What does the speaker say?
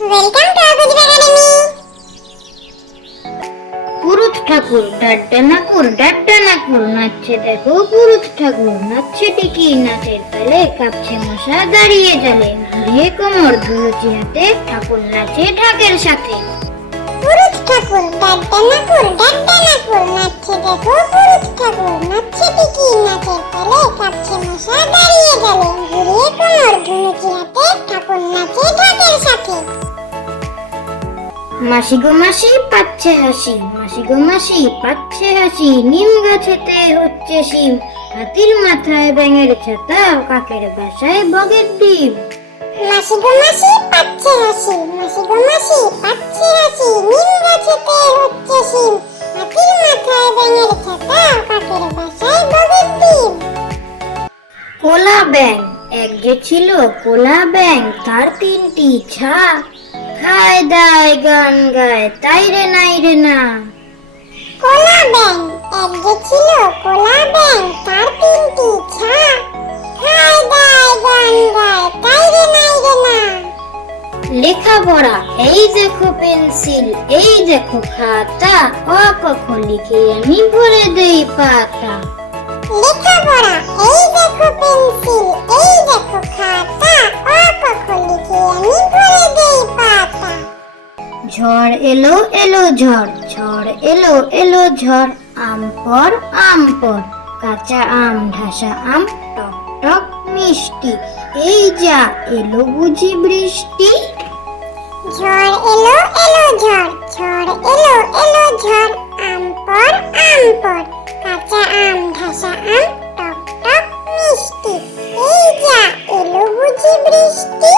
Welcome to Aguji academy. পুরুত ঠাকুর ডাড্ডানাকুর নাচছে দেখো পুরুত ঠাকুর নাচছে টিকি নাচের তালে কাঁপছে মশা দাঁড়িয়ে জালে ঘুরিয়ে কোমর ধুলোচি হাতে ঠাকুর নাচে ঢাকের সাথে। পুরুত ঠাকুর ডাড্ডানাকুর নাচছে দেখো পুরুত ঠাকুর নাচছে টিকি নাচের তালে কাঁপছে মশা দাঁড়িয়ে গেলে ঘুরিয়ে কোমর ধুনুচি হাতে ঠাকুর নাচে ঢাকের সাথে। মাসি গো মাসি পাচ্ছে হাসি নিম গাছেতে হচ্ছে শিম হাতির মাথায় ব্যাঙের ছাতা কাকের বাসায় বগের ডিম। মাসি গো মাসি পাচ্ছে হাসি নিম গাছেতে হচ্ছে শিম হাতির মাথায় ব্যাঙের ছাতা কাকের বাসায় বগের ডিম। কোলা ব্যাং এক যে ছিল কোলা ব্যাং তার তিনটি ছা খায় দায় গান গায় তাই রে নাই রে না। কোলা ব্যাং এক যে ছিল কোলা ব্যাং তার তিনটি ছা খায় দায় গান গায় তাই রে নাই রে না। লেখাপড়া এই দেখো পেন্সিল এই দেখো খাতা অ ক খ লিখে আমি ভরে দেই পাতা। লেখাপড়া এই দেখো পেন্সিল এই দেখো খাতা অ ক খ লিখে আমি ভরে দেই পাতা। ঝড় এলো ঝড় আম পর কাঁচা আম ঢাসা আম টক টক মিষ্টি এই যা এলো বুঝি বৃষ্টি। ঝড় এলো ঝড় আম পর কাঁচা আম ঢাসা আম টক টক মিষ্টি এই যা এলো বুঝি বৃষ্টি।